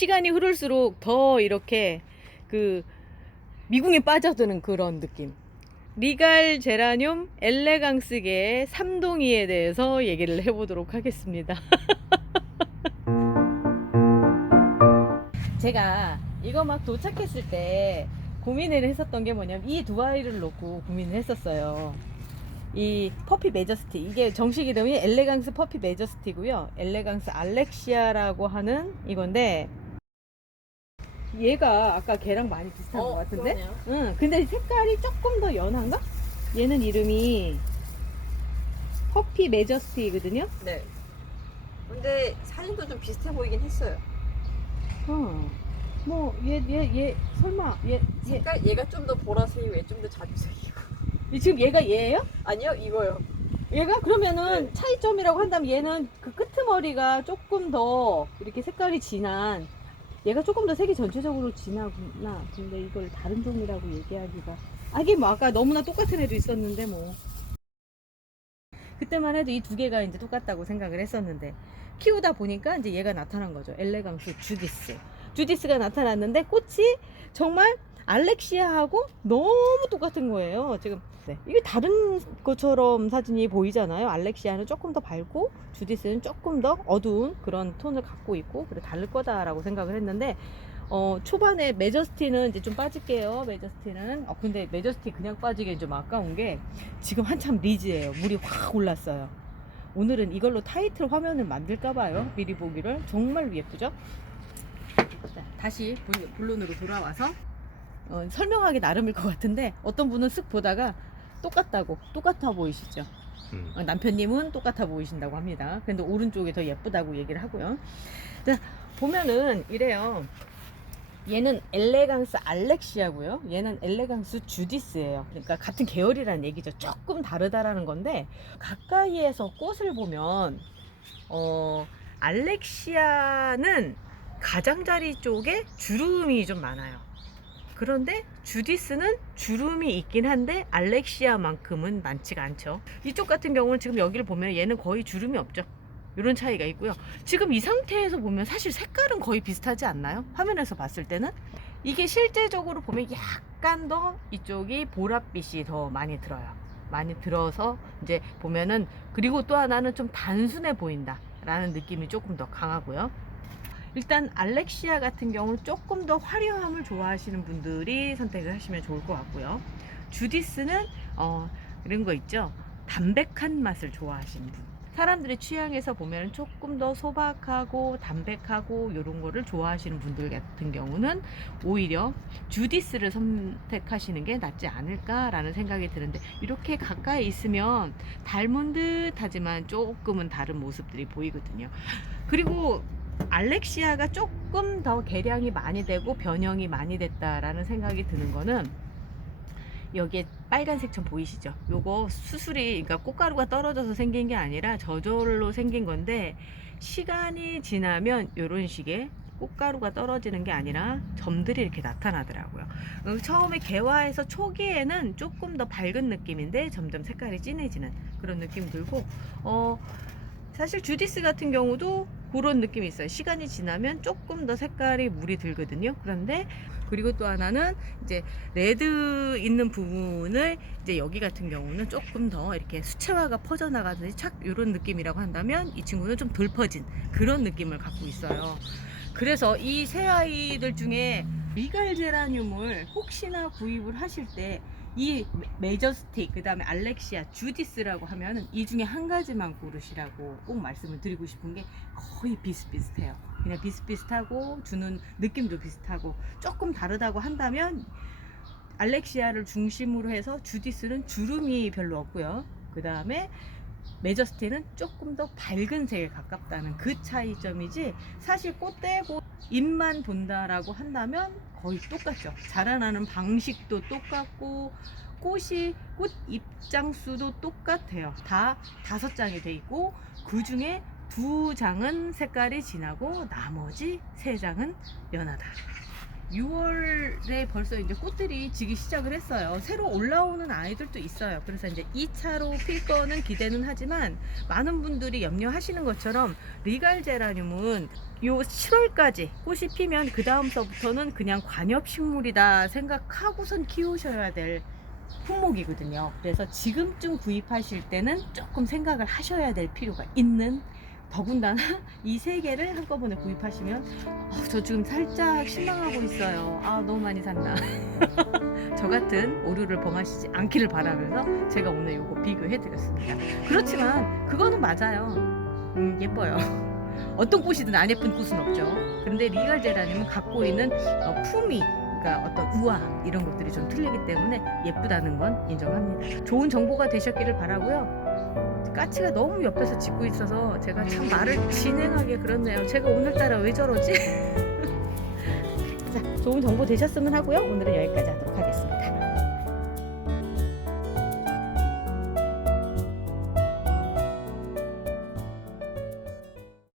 시간이 흐를수록 더 이렇게 그 미궁에 빠져드는 그런 느낌. 리갈 제라늄 엘레강스계의 삼동이에 대해서 얘기를 해보도록 하겠습니다. 제가 이거 막 도착했을 때 고민을 했었던 게 뭐냐면 이 두 아이를 놓고 고민을 했었어요. 이 퍼피 매저스티, 이게 정식 이름이 엘레강스 퍼피 매저스티고요. 엘레강스 알렉시아라고 하는 이건데, 얘가 아까 걔랑 많이 비슷한 것 같은데? 그러네요. 응, 근데 색깔이 조금 더 연한가? 얘는 이름이 퍼피 매저스티거든요. 네. 근데 사진도 좀 비슷해 보이긴 했어요. 뭐, 설마, 색깔 얘가 좀 더 보라색이고 얘 좀 더 자주색이고. 지금 얘가 얘예요? 아니요, 이거요. 얘가 그러면은 네. 차이점이라고 한다면 얘는 그 끄트머리가 조금 더 이렇게 색깔이 진한, 얘가 조금 더 색이 전체적으로 진하구나. 근데 이걸 다른 종이라고 얘기하기가, 이게 뭐 아까 너무나 똑같은 애도 있었는데 뭐 그때만 해도 이 두 개가 이제 똑같다고 생각을 했었는데, 키우다 보니까 이제 얘가 나타난 거죠. 엘레강스 주디스가 나타났는데 꽃이 정말 알렉시아하고 너무 똑같은 거예요. 지금 이게 다른 것처럼 사진이 보이잖아요. 알렉시아는 조금 더 밝고 주디스는 조금 더 어두운 그런 톤을 갖고 있고, 그래 다를 거다라고 생각을 했는데, 초반에 매저스티는 이제 좀 빠질게요. 매저스티는 근데 매저스티 그냥 빠지기엔 좀 아까운 게 지금 한참 리즈예요. 물이 확 올랐어요. 오늘은 이걸로 타이틀 화면을 만들까 봐요. 미리 보기를. 정말 예쁘죠? 자, 다시 본론으로 돌아와서 설명하기 나름일 것 같은데, 어떤 분은 쓱 보다가 똑같아 보이시죠? 남편님은 똑같아 보이신다고 합니다. 근데 오른쪽이 더 예쁘다고 얘기를 하고요. 자, 보면은 이래요. 얘는 엘레강스 알렉시아고요. 얘는 엘레강스 주디스예요. 그러니까 같은 계열이라는 얘기죠. 조금 다르다라는 건데, 가까이에서 꽃을 보면 알렉시아는 가장자리 쪽에 주름이 좀 많아요. 그런데 주디스는 주름이 있긴 한데 알렉시아만큼은 많지가 않죠. 이쪽 같은 경우는 지금 여기를 보면 얘는 거의 주름이 없죠. 이런 차이가 있고요. 지금 이 상태에서 보면 사실 색깔은 거의 비슷하지 않나요? 화면에서 봤을 때는. 이게 실제적으로 보면 약간 더 이쪽이 보랏빛이 더 많이 들어요. 많이 들어서 이제 보면은, 그리고 또 하나는 좀 단순해 보인다 라는 느낌이 조금 더 강하고요. 일단 알렉시아 같은 경우는 조금 더 화려함을 좋아하시는 분들이 선택을 하시면 좋을 것 같고요. 주디스는 이런 거 있죠. 담백한 맛을 좋아하시는 분, 사람들의 취향에서 보면 조금 더 소박하고 담백하고 이런 거를 좋아하시는 분들 같은 경우는 오히려 주디스를 선택하시는 게 낫지 않을까라는 생각이 드는데, 이렇게 가까이 있으면 닮은 듯 하지만 조금은 다른 모습들이 보이거든요. 그리고 알렉시아가 조금 더 개량이 많이 되고 변형이 많이 됐다라는 생각이 드는 거는, 여기에 빨간색 점 보이시죠? 요거 수술이, 그러니까 꽃가루가 떨어져서 생긴 게 아니라 저절로 생긴 건데, 시간이 지나면 이런 식의 꽃가루가 떨어지는 게 아니라 점들이 이렇게 나타나더라고요. 처음에 개화해서 초기에는 조금 더 밝은 느낌인데 점점 색깔이 진해지는 그런 느낌 들고, 사실 주디스 같은 경우도 그런 느낌이 있어요. 시간이 지나면 조금 더 색깔이 물이 들거든요. 그런데 그리고 또 하나는 이제 레드 있는 부분을 이제 여기 같은 경우는 조금 더 이렇게 수채화가 퍼져나가듯이 착 이런 느낌이라고 한다면, 이 친구는 좀 덜 퍼진 그런 느낌을 갖고 있어요. 그래서 이 세 아이들 중에 리갈 제라늄을 혹시나 구입을 하실 때 이 메저스틱, 그 다음에 알렉시아, 주디스라고 하면은 이 중에 한 가지만 고르시라고 꼭 말씀을 드리고 싶은 게, 거의 비슷비슷해요. 그냥 비슷비슷하고 주는 느낌도 비슷하고, 조금 다르다고 한다면 알렉시아를 중심으로 해서 주디스는 주름이 별로 없고요. 그 다음에 메저스티는 조금 더 밝은 색에 가깝다는 그 차이점이지, 사실 꽃대고 잎만 본다라고 한다면 거의 똑같죠. 자라나는 방식도 똑같고 꽃 입장수도 똑같아요. 다 5장이 돼 있고, 그 중에 2장은 색깔이 진하고 나머지 3장은 연하다. 6월에 벌써 이제 꽃들이 지기 시작을 했어요. 새로 올라오는 아이들도 있어요. 그래서 이제 2차로 필 거는 기대는 하지만 많은 분들이 염려하시는 것처럼 리갈 제라늄은 요 7월까지 꽃이 피면 그 다음서부터는 그냥 관엽식물이다 생각하고선 키우셔야 될 품목이거든요. 그래서 지금쯤 구입하실 때는 조금 생각을 하셔야 될 필요가 있는, 더군다나 이 세 개를 한꺼번에 구입하시면 저 지금 살짝 실망하고 있어요. 너무 많이 샀나. 저 같은 오류를 범하시지 않기를 바라면서 제가 오늘 요거 비교해 드렸습니다. 그렇지만 그거는 맞아요. 예뻐요. 어떤 꽃이든 안 예쁜 꽃은 없죠. 그런데 리갈 제라늄은 갖고 있는 품위, 그러니까 어떤 우아함, 이런 것들이 좀 틀리기 때문에 예쁘다는 건 인정합니다. 좋은 정보가 되셨기를 바라고요. 까치가 너무 옆에서 짖고 있어서 제가 참 말을 진행하게 그렇네요. 제가 오늘따라 왜 저러지? 자, 좋은 정보 되셨으면 하고요. 오늘은 여기까지 하도록 하겠습니다.